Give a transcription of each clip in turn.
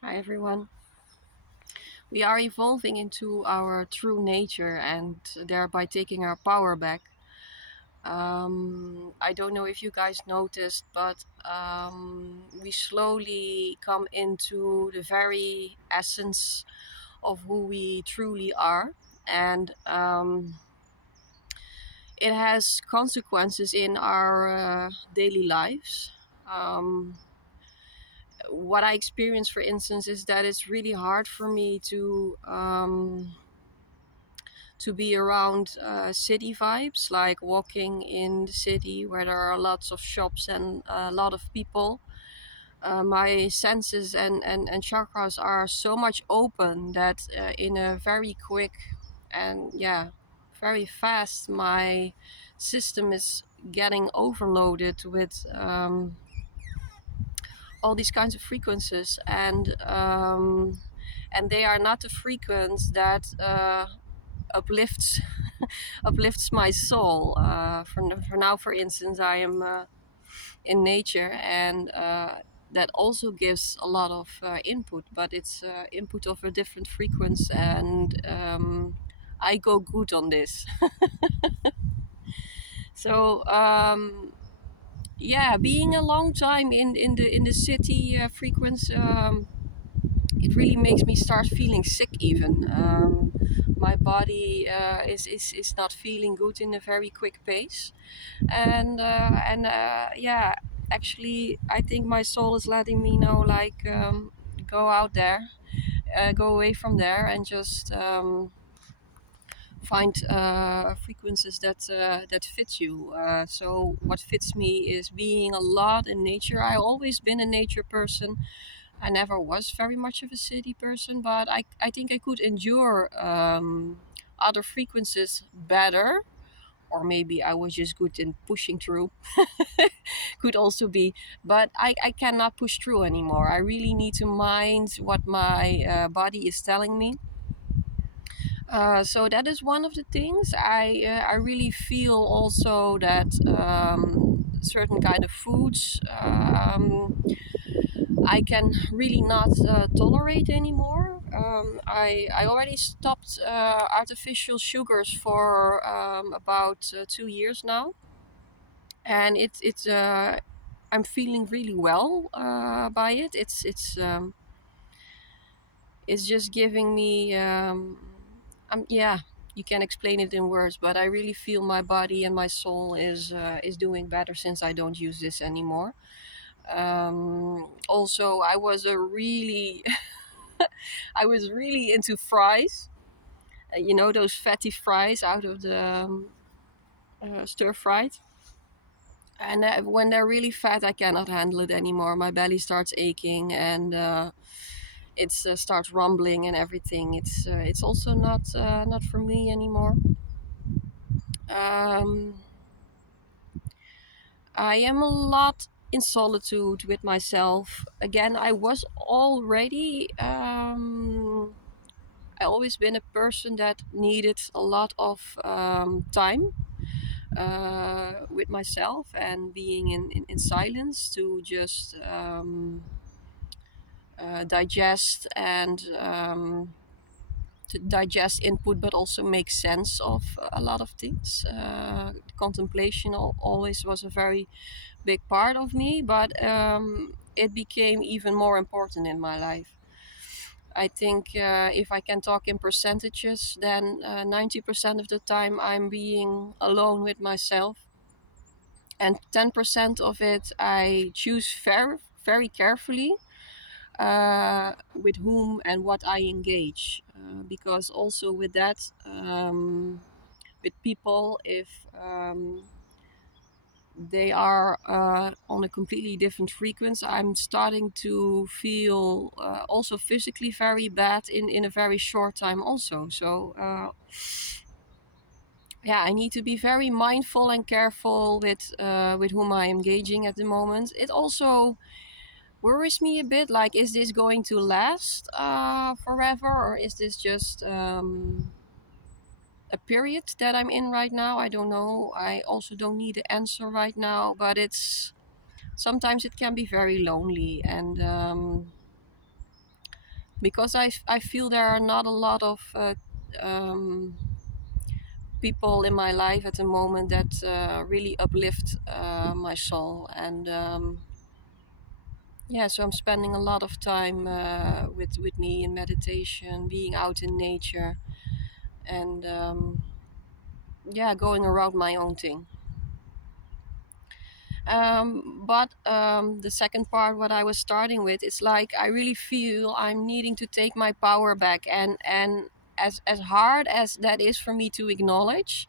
Hi everyone. We are evolving into our true nature and thereby taking our power back. I don't know if you guys noticed, but we slowly come into the very essence of who we truly are. And it has consequences in our daily lives. Um, what I experience, for instance, is that it's really hard for me to be around city vibes, like walking in the city where there are lots of shops and a lot of people. My senses and chakras are so much open that in a very quick and very fast, my system is getting overloaded with all these kinds of frequencies, and they are not the frequencies that uplifts uplifts my soul. For now, for instance, I am in nature, and that also gives a lot of input, but it's input of a different frequency, and I go good on this. So yeah, being a long time in the city frequency. It really makes me start feeling sick even. My body is not feeling good in a very quick pace, and yeah, actually I think my soul is letting me know, like, go out there, go away from there, and just find frequencies that fit you. So what fits me is being a lot in nature. I always been a nature person. I never was very much of a city person, but I think I could endure other frequencies better. Or maybe I was just good in pushing through. Could also be. But I cannot push through anymore. I really need to mind what my body is telling me. So that is one of the things. I really feel also that certain kind of foods I can really not tolerate anymore. I already stopped artificial sugars for about 2 years now, and I'm feeling really well by it. It's just giving me yeah. You can explain it in words, but I really feel my body and my soul is doing better since I don't use this anymore. Also, I was really into fries. You know, those fatty fries out of the stir fried. And when they're really fat, I cannot handle it anymore. My belly starts aching, and it starts rumbling and everything. It's also not for me anymore. Um, I am a lot in solitude with myself. Again, I was already. I always been a person that needed a lot of time with myself and being in silence to just digest and to digest input, but also make sense of a lot of things. Contemplation always was a very big part of me, but it became even more important in my life. I think if I can talk in percentages, then 90% of the time I'm being alone with myself, and 10% of it I choose very carefully with whom and what I engage. Because also with that, with people, if they are on a completely different frequency, I'm starting to feel also physically very bad in a very short time also. So yeah, I need to be very mindful and careful with whom I'm engaging at the moment. It also worries me a bit, like, is this going to last forever, or is this just a period that I'm in right now? I don't know. I also don't need an answer right now, but it's sometimes it can be very lonely, and because I feel there are not a lot of um, people in my life at the moment that really uplift my soul. And yeah, so I'm spending a lot of time with me in meditation, being out in nature, and yeah, going around my own thing. But the second part, what I was starting with, is like I really feel I'm needing to take my power back, and as hard as that is for me to acknowledge,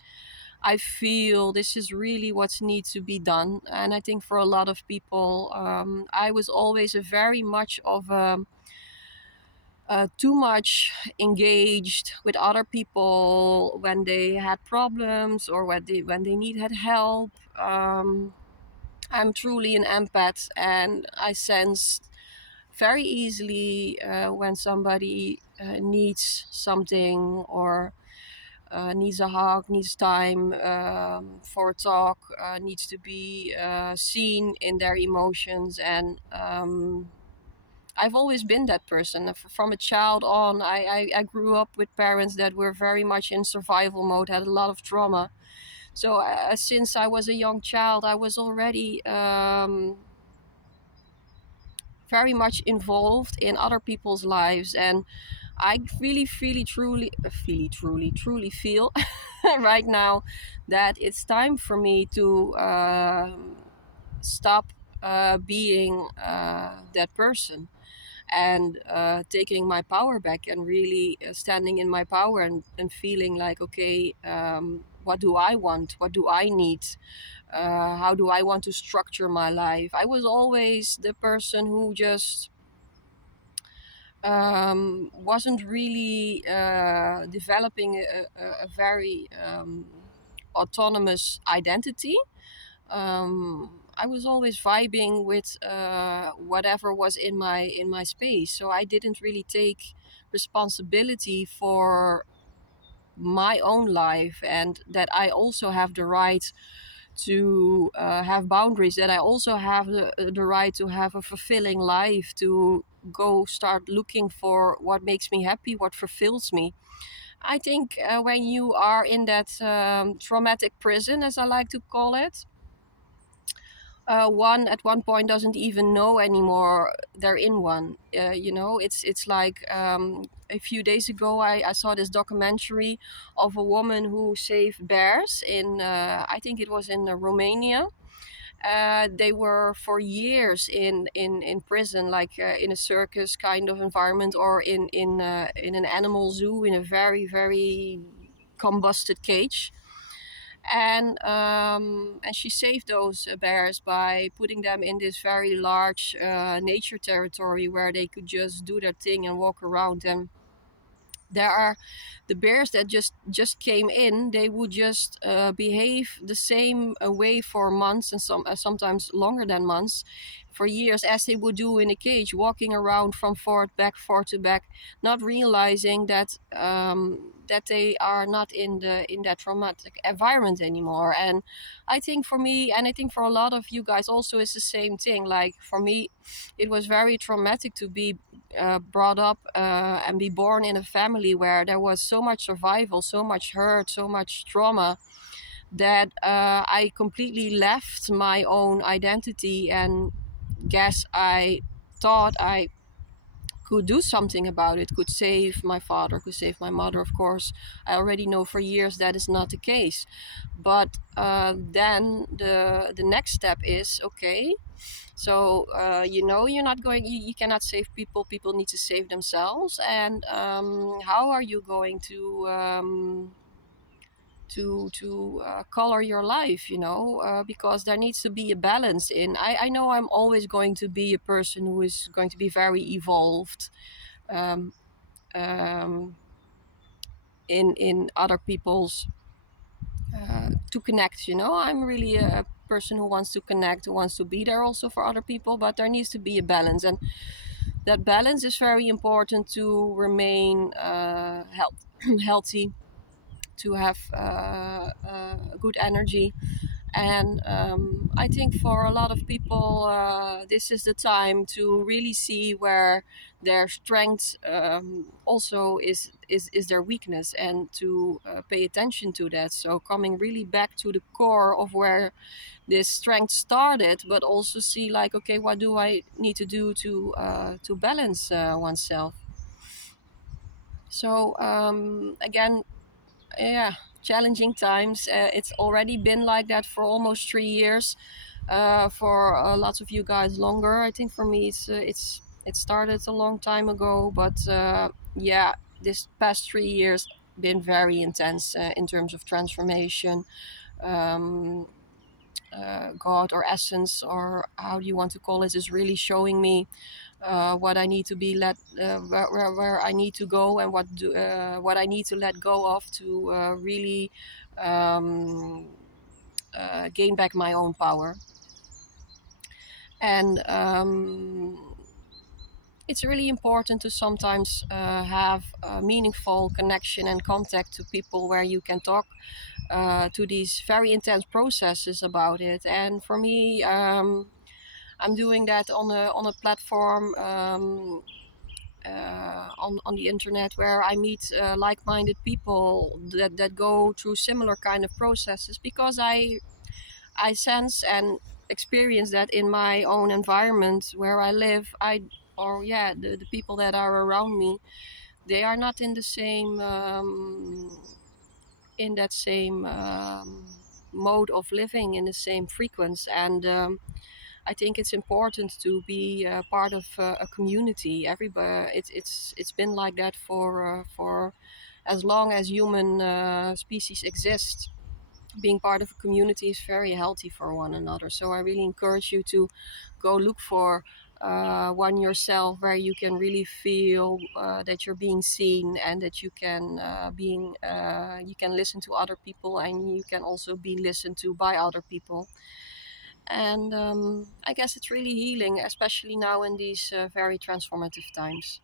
I feel this is really what needs to be done. And I think for a lot of people, I was always a very much of too much engaged with other people when they had problems or when they needed help. I'm truly an empath, and I sense very easily when somebody needs something, or needs a hug, needs time for a talk, needs to be seen in their emotions. And I've always been that person. From a child on, I grew up with parents that were very much in survival mode, had a lot of trauma. So since I was a young child, I was already very much involved in other people's lives. And I really, really, truly feel right now that it's time for me to stop being that person, and taking my power back, and really standing in my power, and feeling like, okay, what do I want? What do I need? How do I want to structure my life? I was always the person who just wasn't really developing a very autonomous identity. I was always vibing with whatever was in my space, so I didn't really take responsibility for my own life, and that I also have the right to have boundaries, that I also have the right to have a fulfilling life, to go start looking for what makes me happy, what fulfills me. I think when you are in that traumatic prison, as I like to call it, one at one point doesn't even know anymore they're in one. It's like a few days ago I saw this documentary of a woman who saved bears in I think it was in Romania. They were for years in prison, like in a circus kind of environment, or in an animal zoo, in a very, very combusted cage. And she saved those bears by putting them in this very large nature territory where they could just do their thing and walk around. And there are the bears that just came in, they would just behave the same way for months, and sometimes longer than months, for years, as they would do in a cage, walking around from forth to back, not realizing that they are not in that traumatic environment anymore. And I think for me, and I think for a lot of you guys also, it's the same thing. Like for me, it was very traumatic to be brought up and be born in a family where there was so much survival, so much hurt, so much trauma, that I completely left my own identity, and guess I thought I could do something about it, could save my father, could save my mother. Of course, I already know for years that is not the case. But then the next step is, okay, so you're not going. You cannot save people. People need to save themselves. And how are you going to color your life? Because there needs to be a balance. I know I'm always going to be a person who is going to be very evolved. Um, um, in other people's to connect. I'm really a person who wants to connect, who wants to be there also for other people, but there needs to be a balance, and that balance is very important to remain healthy, to have good energy, And I think for a lot of people, this is the time to really see where their strength also is their weakness, and to pay attention to that. So coming really back to the core of where this strength started, but also see like, okay, what do I need to do to balance oneself. So again, yeah, challenging times. It's already been like that for almost 3 years. For lots of you guys longer. I think for me it started a long time ago, but yeah, this past 3 years been very intense in terms of transformation. Um, God or essence, or how do you want to call it, is really showing me what I need to be where I need to go, and what I need to let go of to really um, gain back my own power. And it's really important to sometimes have a meaningful connection and contact to people where you can talk to these very intense processes about it. And for me, I'm doing that on a platform. On the internet, where I meet like-minded people that go through similar kind of processes, because I sense and experience that in my own environment where I live. The people that are around me, they are not in the same in that same mode of living, in the same frequency. And I think it's important to be part of a community. Everybody, it's been like that for as long as human species exist. Being part of a community is very healthy for one another. So I really encourage you to go look for one yourself, where you can really feel that you're being seen, and that you can listen to other people, and you can also be listened to by other people. And I guess it's really healing, especially now in these very transformative times.